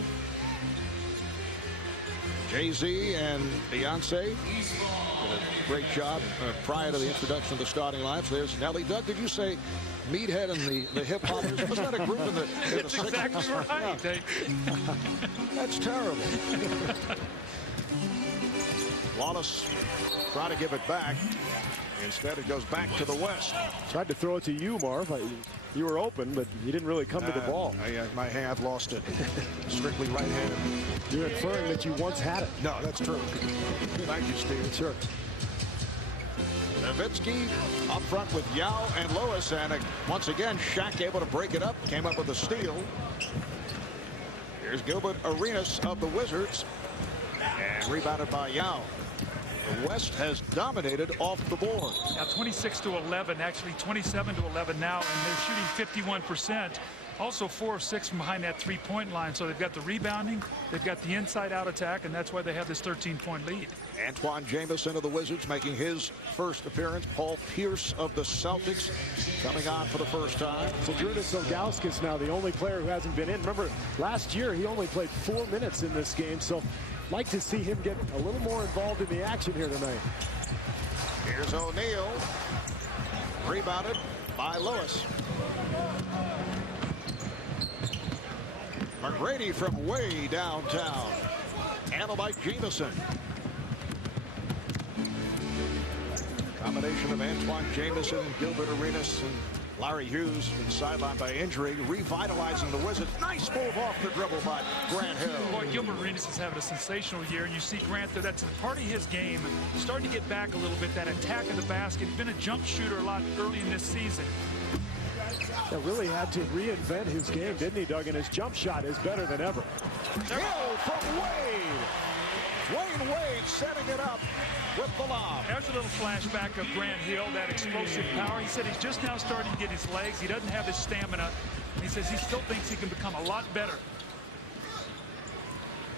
Jay-Z and Beyonce did a great job prior to the introduction of the starting lineups. There's Nelly. Doug, did you say Meathead and the hip hoppers? Was that a group in the 60s? Exactly right. That's terrible. Wallace trying to give it back. Instead, it goes back to the West. Tried to throw it to you, Marv. You were open, but you didn't really come to the ball. My hand, lost it. Strictly right-handed. You're inferring that you once had it. No, that's true. Thank you, Steve. Sure. Nowitzki up front with Yao and Lewis, and once again, Shaq able to break it up. Came up with a steal. Here's Gilbert Arenas of the Wizards, and rebounded by Yao. The West has dominated off the board. Now 26-11, actually 27-11 now, and they're shooting 51%. Also 4 of 6 from behind that three-point line. So they've got the rebounding, they've got the inside-out attack, and that's why they have this 13-point lead. Antoine Jamison of the Wizards making his first appearance. Paul Pierce of the Celtics coming on for the first time. So Drunas Ilgauskas now the only player who hasn't been in. Remember, last year he only played 4 minutes in this game. So like to see him get a little more involved in the action here tonight. Here's O'Neal. Rebounded by Lewis. McGrady from way downtown. Handled by Jamison. Combination of Antoine Jamison and Gilbert Arenas and Larry Hughes been sidelined by injury, revitalizing the Wizards. Nice move off the dribble by Grant Hill. Boy, Gilbert Arenas is having a sensational year, and you see Grant there. That's part of his game. Starting to get back a little bit, that attack of the basket. He's been a jump shooter a lot early in this season. That really had to reinvent his game, didn't he, Doug? And his jump shot is better than ever. Hill from Wade. Wayne Wade setting it up with the lob. There's a little flashback of Grant Hill, that explosive power. He said he's just now starting to get his legs. He doesn't have his stamina. He says he still thinks he can become a lot better.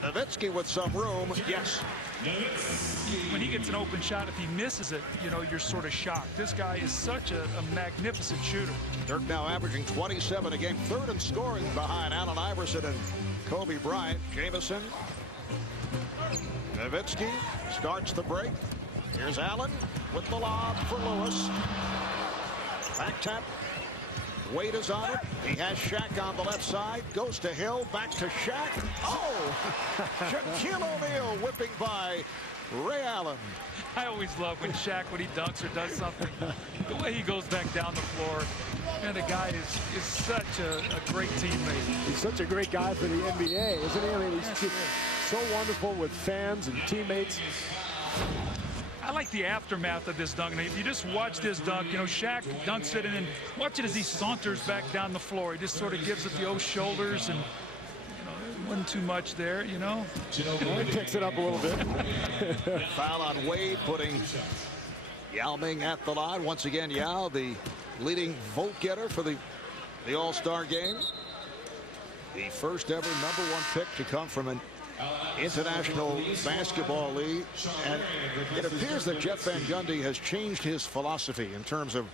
Nowitzki with some room. Yes. When he gets an open shot, if he misses it, you know, you're sort of shocked. This guy is such a magnificent shooter. Dirk now averaging 27 a game, third in scoring behind Allen Iverson and Kobe Bryant. Jamison. Nowitzki starts the break. Here's Allen with the lob for Lewis. Back tap. Wade is on it. He has Shaq on the left side. Goes to Hill. Back to Shaq. Oh! Shaquille O'Neal whipping by Ray Allen. I always love when Shaq, when he dunks or does something, the way he goes back down the floor. And the guy is such a great teammate. He's such a great guy for the NBA, isn't he? I mean, he's so wonderful with fans and teammates. I like the aftermath of this dunk. And if you just watch this dunk, you know, Shaq dunks it and then watch it as he saunters back down the floor. He just sort of gives it the old shoulders, and you know, there wasn't too much there, you know. Well, he picks it up a little bit. Foul on Wade, putting Yao Ming at the line. Once again, Yao, the leading vote getter for the All-Star game. The first ever #1 pick to come from an International Basketball League. And it appears that Jeff Van Gundy has changed his philosophy in terms of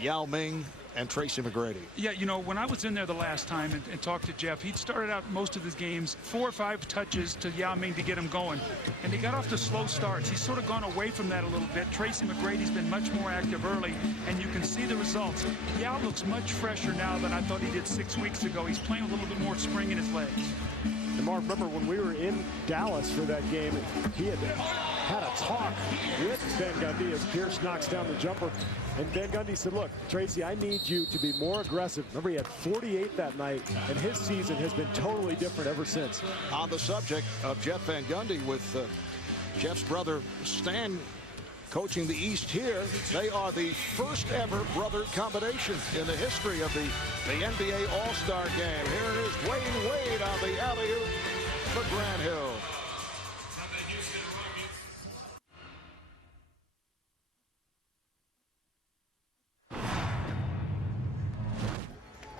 Yao Ming and Tracy McGrady. Yeah, you know, when I was in there the last time and talked to Jeff, he'd started out most of his games 4 or 5 touches to Yao Ming to get him going. And he got off to slow starts. He's sort of gone away from that a little bit. Tracy McGrady's been much more active early, and you can see the results. Yao looks much fresher now than I thought he did 6 weeks ago. He's playing a little bit more spring in his legs. And Mark, remember when we were in Dallas for that game, he had a talk with Van Gundy as Pierce knocks down the jumper. And Van Gundy said, look, Tracy, I need you to be more aggressive. Remember, he had 48 that night, and his season has been totally different ever since. On the subject of Jeff Van Gundy, with Jeff's brother Stan coaching the East here, they are the first ever brother combination in the history of the NBA All-Star game. Here is Wayne Wade on the alley-oop for Grant Hill.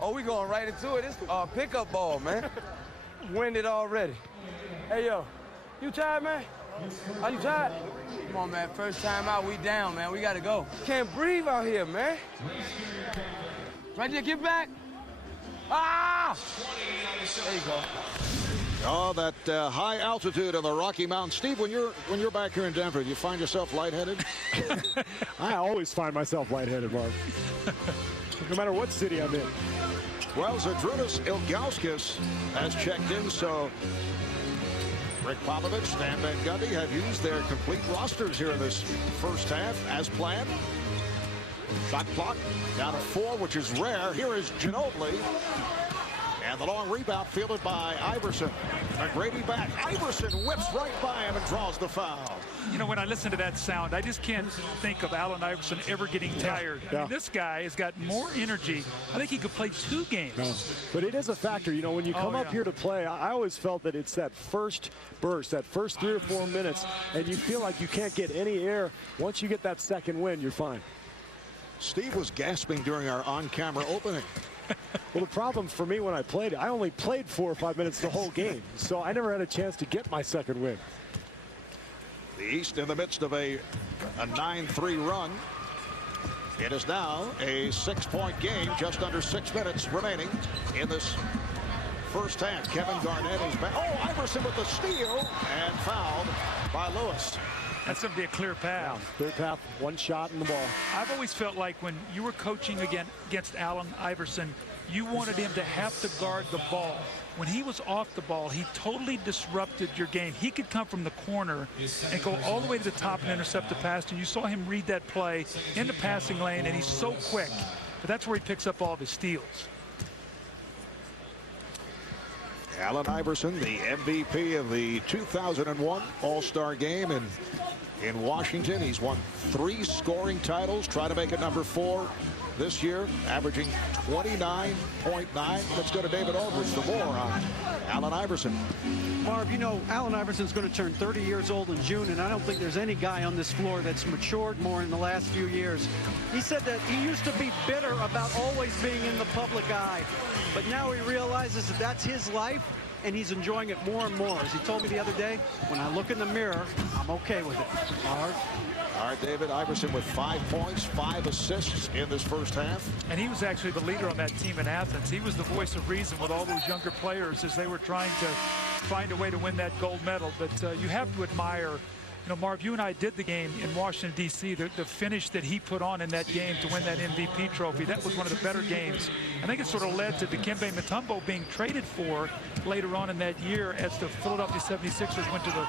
Oh, we going right into it. It's pickup ball, man. Winded already. Hey, yo, you tired, man? Are you tired? Come on, man. First time out, we down, man. We got to go. Can't breathe out here, man. Right there, get back. Ah! There you go. Oh, that high altitude on the Rocky Mountains. Steve, when you're back here in Denver, do you find yourself lightheaded? I always find myself lightheaded, Mark. No matter what city I'm in. Well, Zydrunas Ilgauskas has checked in, so Rick Popovich, Stan Van Gundy have used their complete rosters here in this first half as planned. Shot clock down to 4, which is rare. Here is Ginobili. And the long rebound fielded by Iverson. McGrady back. Iverson whips right by him and draws the foul. You know, when I listen to that sound, I just can't think of Allen Iverson ever getting tired. I mean, this guy has got more energy. I think he could play 2 games. No. But it is a factor. You know, when you come up here to play, I always felt that it's that first burst, that first 3 or 4 minutes, and you feel like you can't get any air. Once you get that second win, you're fine. Steve was gasping during our on-camera opening. Well, the problem for me when I played, I only played 4 or 5 minutes the whole game, so I never had a chance to get my second win. The East in the midst of a 9-3 run. It is now a 6-point game, just under 6 minutes remaining in this first half. Kevin Garnett is back. Oh, Iverson with the steal and fouled by Lewis. That's going to be a clear path. Yeah, clear path, 1 shot in the ball. I've always felt like when you were coaching against Allen Iverson, you wanted him to have to guard the ball. When he was off the ball, he totally disrupted your game. He could come from the corner and go all the way to the top and intercept the pass, and you saw him read that play in the passing lane, and he's so quick. But that's where he picks up all of his steals. Allen Iverson, the MVP of the 2001 All-Star Game in Washington. He's won 3 scoring titles, try to make it number 4 this year, averaging 29.9. Let's go to David Aldridge for more on Allen Iverson. Marv, you know, Allen Iverson's going to turn 30 years old in June, and I don't think there's any guy on this floor that's matured more in the last few years. He said that he used to be bitter about always being in the public eye, but now he realizes that that's his life, and he's enjoying it more and more. As he told me the other day, when I look in the mirror, I'm okay with it. Marv? All right, David Iverson with 5 points, 5 assists in this first half. And he was actually the leader on that team in Athens. He was the voice of reason with all those younger players as they were trying to find a way to win that gold medal. But you have to admire, you know, Marv, you and I did the game in Washington, D.C., the finish that he put on in that game to win that MVP trophy. That was one of the better games. I think it sort of led to Dikembe Mutombo being traded for later on in that year as the Philadelphia 76ers went to the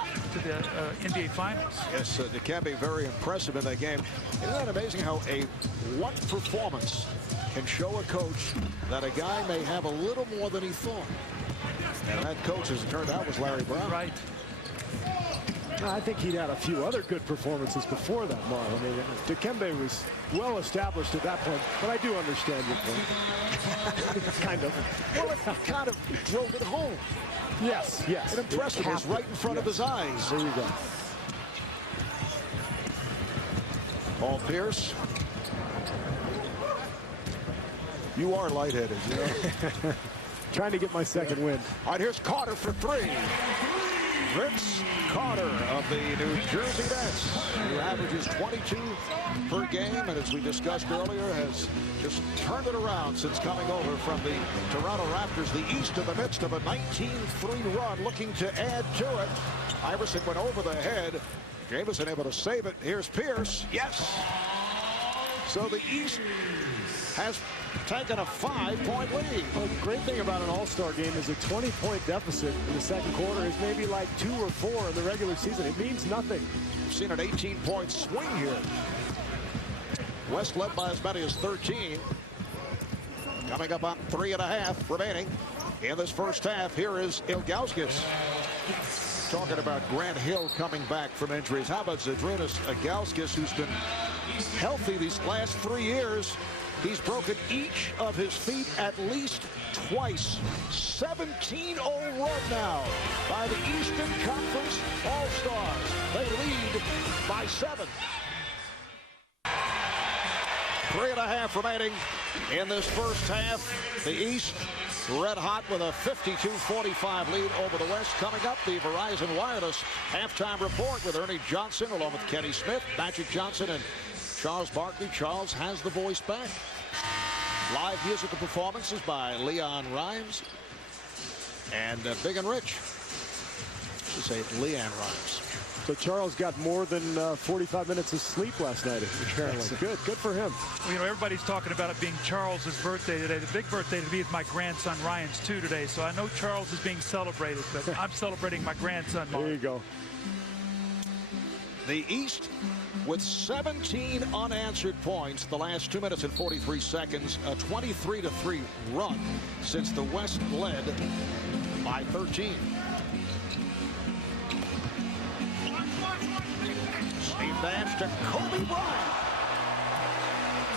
NBA Finals. Yes, Dikembe very impressive in that game. Isn't that amazing how one performance can show a coach that a guy may have a little more than he thought? And that coach, as it turned out, was Larry Brown. Right. I think he'd had a few other good performances before that, Marv. I mean, Dikembe was well established at that point, but I do understand your point. Kind of. Well, it kind of drove it home. Yes, yes. It impressed him. It was right in front of his eyes. There you go. Paul Pierce. You are lightheaded, you know. Trying to get my second win. All right, here's Carter for 3. Vince Carter of the New Jersey Nets, who averages 22 per game, and as we discussed earlier, has just turned it around since coming over from the Toronto Raptors. The East in the midst of a 19-3 run, looking to add to it. Iverson went over the head. Jamison able to save it. Here's Pierce. Yes. So the East has taken a 5-point lead. Well, the great thing about an all-star game is a 20-point deficit in the second quarter is maybe like 2 or 4 in the regular season. It means nothing. We've seen an 18-point swing here. West led by as many as 13. Coming up on 3.5 remaining in this first half. Here is Ilgauskas. Talking about Grant Hill coming back from injuries. How about Zydrunas Ilgauskas, who's been healthy these last 3 years? He's broken each of his feet at least twice. 17-0 run now by the Eastern Conference All-Stars. They lead by 7. 3.5 remaining in this first half. The East red hot with a 52-45 lead over the West. Coming up, the Verizon Wireless halftime report with Ernie Johnson along with Kenny Smith, Magic Johnson, and Charles Barkley. Charles has the voice back. Live musical performances by Leon Rimes and Big and Rich. I should say Leon Rimes. So Charles got more than 45 minutes of sleep last night, apparently. Good for him. Well, you know, everybody's talking about it being Charles's birthday today. The big birthday to me is my grandson Ryan's too today. So I know Charles is being celebrated, but I'm celebrating my grandson. Mark. There you go. The East with 17 unanswered points the last 2 minutes and 43 seconds. A 23-3 run since the West led by 13. Steve Nash to Kobe Bryant.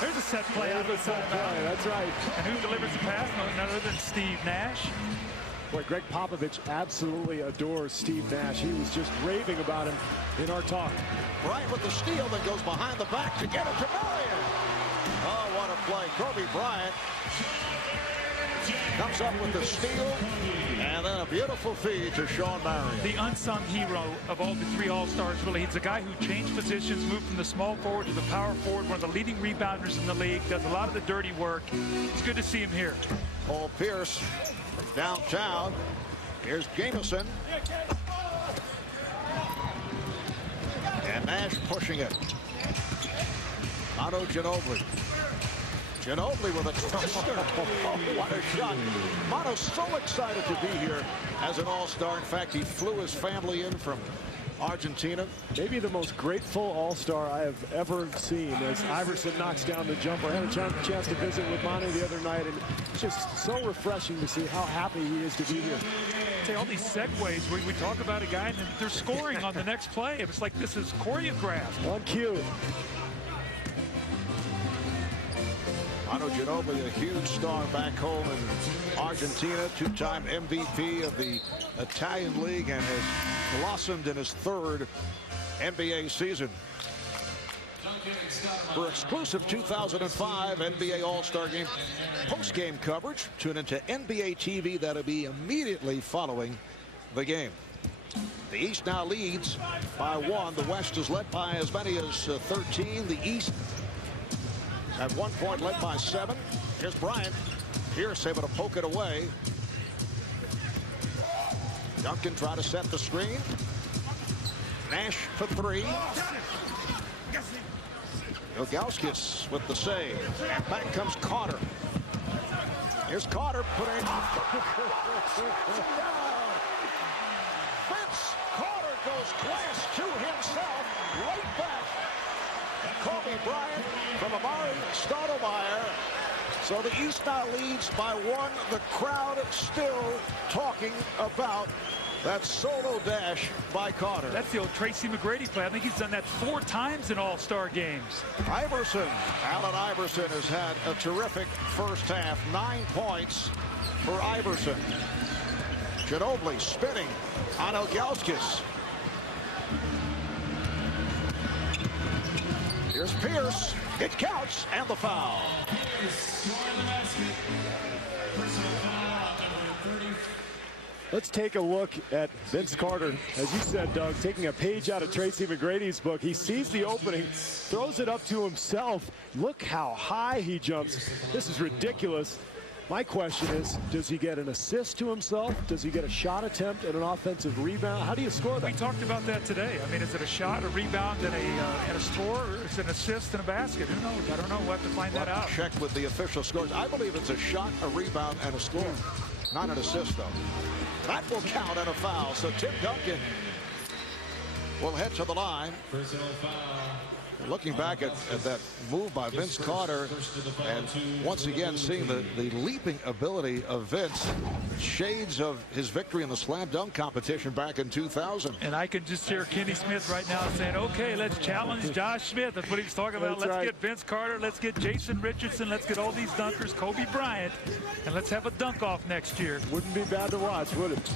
There's a set play out of the side. That's right. And who delivers the pass? None other than Steve Nash. Boy, Greg Popovich absolutely adores Steve Nash. He was just raving about him in our talk. Bryant with the steal, then goes behind the back to get it to Marion. Oh, what a play. Kobe Bryant comes up with the steal, and then a beautiful feed to Sean Marion. The unsung hero of all the 3 All-Stars, really. He's a guy who changed positions, moved from the small forward to the power forward, one of the leading rebounders in the league, does a lot of the dirty work. It's good to see him here. Paul Pierce downtown. Here's Jamison. And Nash pushing it. Otto Ginobili. Ginobili with a twister. What a shot. Mono's so excited to be here as an all-star. In fact, he flew his family in from Argentina. Maybe the most grateful all-star I have ever seen as Iverson knocks down the jumper. I had a chance to visit with Manu the other night, and it's just so refreshing to see how happy he is to be here. Say all these segues, we talk about a guy and they're scoring on the next play. It's like this is choreographed. On cue. Manu Ginobili, a huge star back home in Argentina, 2-time MVP of the Italian League, and has blossomed in his 3rd NBA season. For exclusive 2005 NBA All-Star Game post-game coverage, tune into NBA TV. That'll be immediately following the game. The East now leads by 1. The West is led by as many as 13. The East at 1 point led by 7. Here's Bryant. Pierce able to poke it away. Duncan trying to set the screen. Nash for 3. Ilgauskas with the save. And back comes Carter. Here's Carter putting Vince Carter goes glass to himself right back. Kobe Bryant from Amari Stoudemire. So the East now leads by 1. The crowd still talking about that solo dash by Carter. That's the old Tracy McGrady play. I think he's done that 4 times in All-Star games. Iverson. Allen Iverson has had a terrific first half. 9 points for Iverson. Ginobili spinning on Ilgauskas. Here's Pierce. It counts, and the foul. Let's take a look at Vince Carter. As you said, Doug, taking a page out of Tracy McGrady's book. He sees the opening, throws it up to himself. Look how high he jumps. This is ridiculous. My question is, does he get an assist to himself? Does he get a shot attempt and an offensive rebound? How do you score that? We talked about that today. I mean, is it a shot, a rebound, and a score, or is it an assist and a basket? Who knows? I don't know. We'll have to find that out. Check with the official scores. I believe it's a shot, a rebound, and a score. Not an assist, though. That will count and a foul. So Tim Duncan will head to the line. Personal foul. Looking back at that move by Vince Carter, and once again seeing the leaping ability of Vince, shades of his victory in the slam dunk competition back in 2000. And I can just hear Kenny Smith right now saying, okay, let's challenge Josh Smith. That's what he's talking about. Let's get Vince Carter. Let's get Jason Richardson. Let's get all these dunkers, Kobe Bryant, and let's have a dunk off next year. Wouldn't be bad to watch, would it?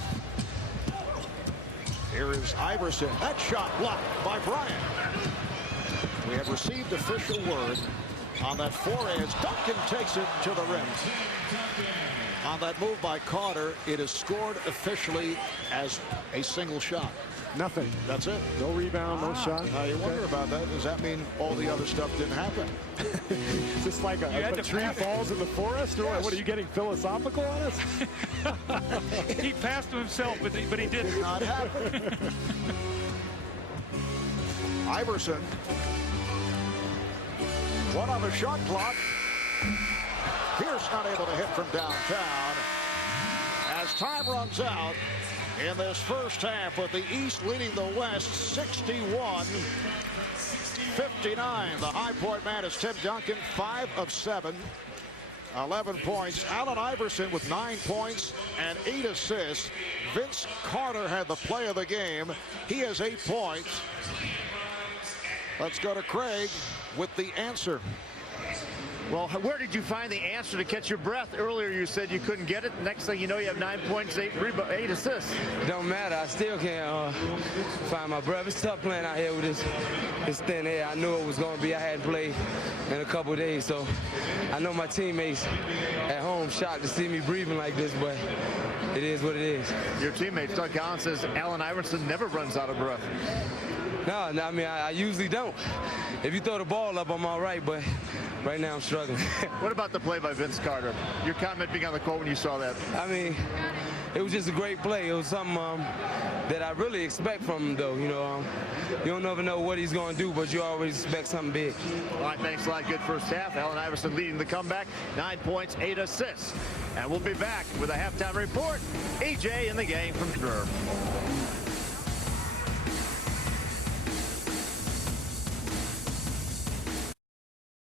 Here is Iverson. That shot blocked by Bryant. We have received official word on that forehands. Duncan takes it to the rim. On that move by Carter, it is scored officially as a single shot. Nothing. That's it. No rebound, no shot. Now you wonder about that. Does that mean all the other stuff didn't happen? Is this like a tree falls in the forest? Or what, are you getting philosophical on us? He passed to himself, but he didn't. Did not happen. Iverson. One on the shot clock. Pierce not able to hit from downtown. As time runs out in this first half, with the East leading the West 61-59. The high point man is Tim Duncan, 5 of 7. 11 points. Allen Iverson with 9 points and 8 assists. Vince Carter had the play of the game. He has 8 points. Let's go to Craig with the answer. Well, where did you find the answer to catch your breath? Earlier you said you couldn't get it. Next thing you know, you have 9 points, 8 assists. Don't matter. I still can't find my breath. It's tough playing out here with this thin air. I knew it was going to be. I hadn't played in a couple of days, so I know my teammates at home shocked to see me breathing like this, but it is what it is. Your teammate, Doug Collins, says Allen Iverson never runs out of breath. No, I mean, I usually don't. If you throw the ball up, I'm all right, but right now I'm struggling. What about the play by Vince Carter? Your comment being on the court when you saw that? I mean, it was just a great play. It was something that I really expect from him, though. You know, you don't never know what he's going to do, but you always expect something big. All right, thanks a lot. Good first half. Allen Iverson leading the comeback. 9 points, 8 assists. And we'll be back with a halftime report. EJ in the game from Durham.